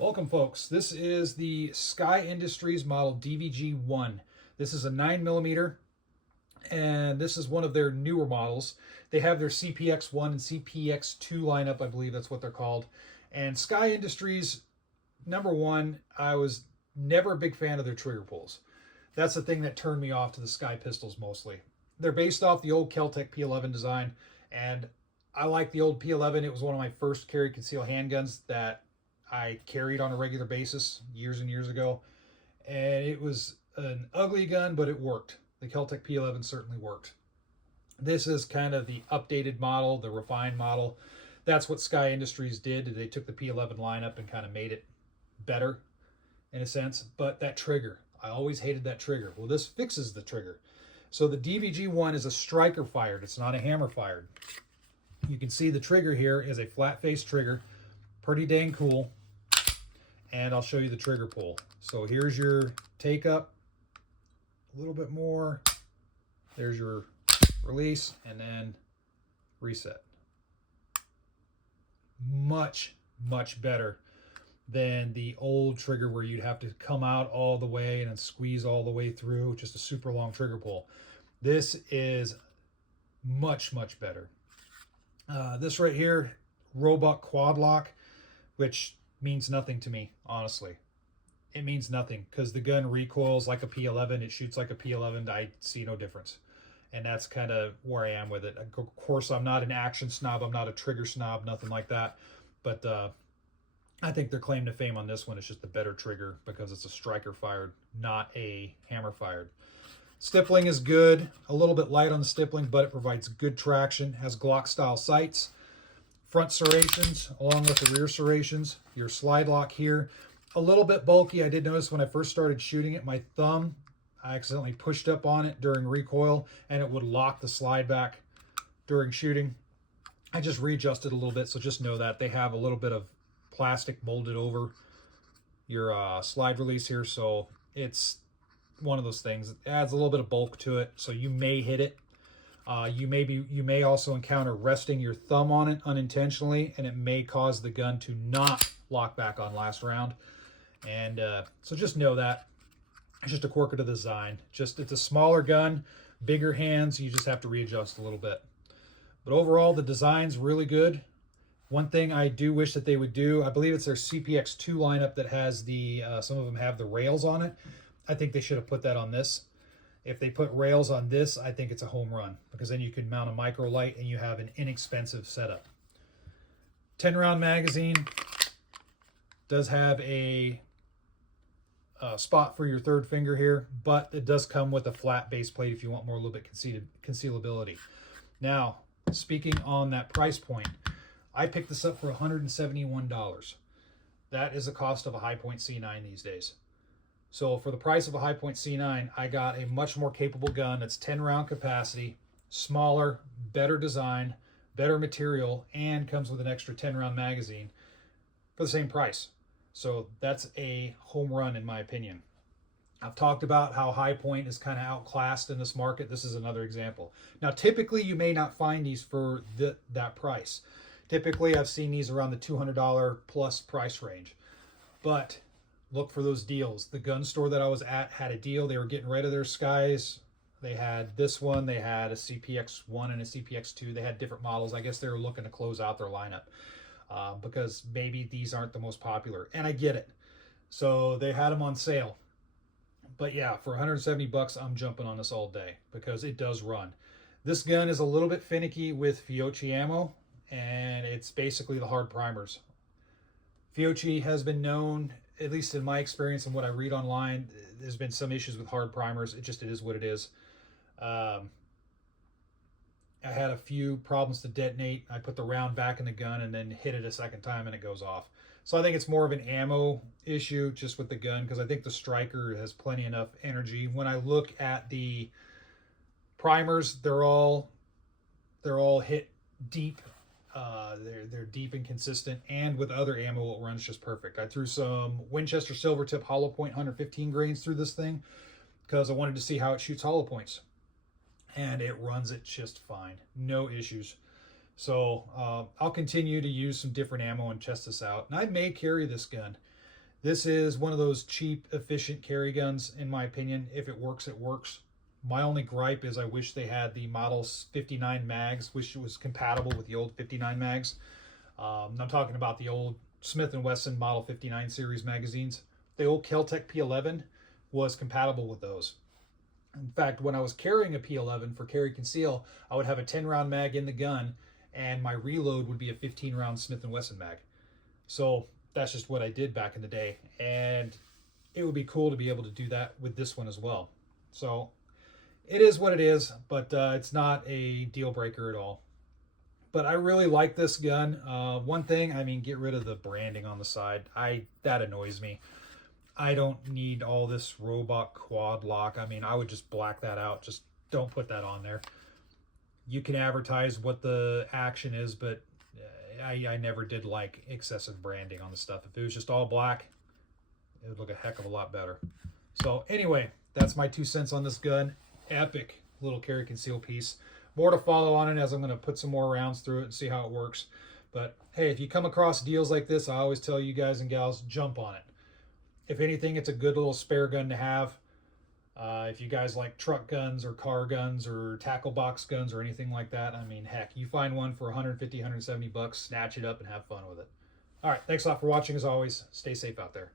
Welcome, folks. This is the SCCY Industries model DVG-1. This is a 9mm, and this is one of their newer models. They have their CPX-1 and CPX-2 lineup, I believe that's what they're called. And SCCY Industries, number one, I was never a big fan of their trigger pulls. That's the thing that turned me off to the SCCY pistols mostly. They're based off the old KelTec P11 design, and I like the old P11. It was one of my first carry concealed handguns that I carried on a regular basis years and years ago, and it was an ugly gun, but it worked. The KelTec P11 certainly worked. This is kind of the updated model, the refined model. That's what SCCY Industries did. They took the P11 lineup and kind of made it better in a sense. But that trigger, I always hated that trigger. Well, this fixes the trigger. So the DVG-1 is a striker fired. It's not a hammer fired. You can see the trigger here is a flat face trigger. Pretty dang cool. And I'll show you the trigger pull. So here's your take up, a little bit more. There's your release, and then reset. Much, much better than the old trigger where you'd have to come out all the way and then squeeze all the way through, just a super long trigger pull. This is much, much better. This right here, robot quad lock, which means nothing to me, honestly. It means nothing because the gun recoils like a P11. It shoots like a P11. I see no difference. And that's kind of where I am with it. Of course, I'm not an action snob. I'm not a trigger snob, nothing like that. But I think their claim to fame on this one is just the better trigger because it's a striker fired, not a hammer fired. Stippling is good. A little bit light on the stippling, but it provides good traction. Has Glock style sights. Front serrations along with the rear serrations. Your slide lock here. A little bit bulky. I did notice when I first started shooting it, my thumb, I accidentally pushed up on it during recoil and it would lock the slide back during shooting. I just readjusted a little bit, so just know that. They have a little bit of plastic molded over your slide release here, so it's one of those things. It adds a little bit of bulk to it, so you may hit it. You may also encounter resting your thumb on it unintentionally, and it may cause the gun to not lock back on last round. And so just know that. It's just a quirk of the design. It's a smaller gun, bigger hands. You just have to readjust a little bit. But overall, the design's really good. One thing I do wish that they would do, I believe it's their CPX-2 lineup that has the, some of them have the rails on it. I think they should have put that on this. If they put rails on this, I think it's a home run because then you can mount a micro light and you have an inexpensive setup. 10-round magazine. Does have a spot for your third finger here, but it does come with a flat base plate if you want more, a little bit concealability. Now, speaking on that price point, I picked this up for $171. That is the cost of a Hi-Point C9 these days. So for the price of a Hi-Point C9, I got a much more capable gun that's 10-round capacity, smaller, better design, better material, and comes with an extra 10-round magazine for the same price. So that's a home run in my opinion. I've talked about how Hi-Point is kind of outclassed in this market. This is another example. Now, typically you may not find these for that price. Typically I've seen these around the $200 plus price range. But look for those deals. The gun store that I was at had a deal. They were getting rid of their SCCYs. They had this one. They had a CPX-1 and a CPX-2. They had different models. I guess they were looking to close out their lineup because maybe these aren't the most popular. And I get it. So they had them on sale. But yeah, for 170 bucks, I'm jumping on this all day because it does run. This gun is a little bit finicky with Fiocchi ammo, and it's basically the hard primers. Fiocchi has been known, at least in my experience and what I read online, there's been some issues with hard primers. It is what it is. I had a few problems to detonate. I put the round back in the gun and then hit it a second time and it goes off. So I think it's more of an ammo issue just with the gun because I think the striker has plenty enough energy. When I look at the primers, they're all hit deep. They're deep and consistent, and with other ammo it runs just perfect. I threw some Winchester Silvertip hollow point 115 grains through this thing because I wanted to see how it shoots hollow points, and it runs it just fine, no issues. So I'll continue to use some different ammo and test this out, and I may carry this gun. This is one of those cheap, efficient carry guns, in my opinion. If it works, it works. My only gripe is I wish they had the Model 59 mags, wish it was compatible with the old 59 mags. I'm talking about the old Smith & Wesson Model 59 series magazines. The old KelTec P11 was compatible with those. In fact, when I was carrying a P11 for carry conceal, I would have a 10-round mag in the gun, and my reload would be a 15-round Smith & Wesson mag. So that's just what I did back in the day, and it would be cool to be able to do that with this one as well. So it is what it is, but it's not a deal breaker at all. But I really like this gun. One thing, I mean, get rid of the branding on the side. That annoys me. I don't need all this robot quad lock. I mean, I would just black that out. Just don't put that on there. You can advertise what the action is, but I never did like excessive branding on the stuff. If it was just all black, it would look a heck of a lot better. So anyway, that's my 2 cents on this gun. Epic little carry conceal piece. More to follow on it as I'm going to put some more rounds through it and see how it works. But hey, if you come across deals like this, I always tell you guys and gals, jump on it. If anything, it's a good little spare gun to have. If you guys like truck guns or car guns or tackle box guns or anything like that, I mean, heck, you find one for 150, 170 bucks, snatch it up and have fun with it. All right, thanks a lot for watching as always. Stay safe out there.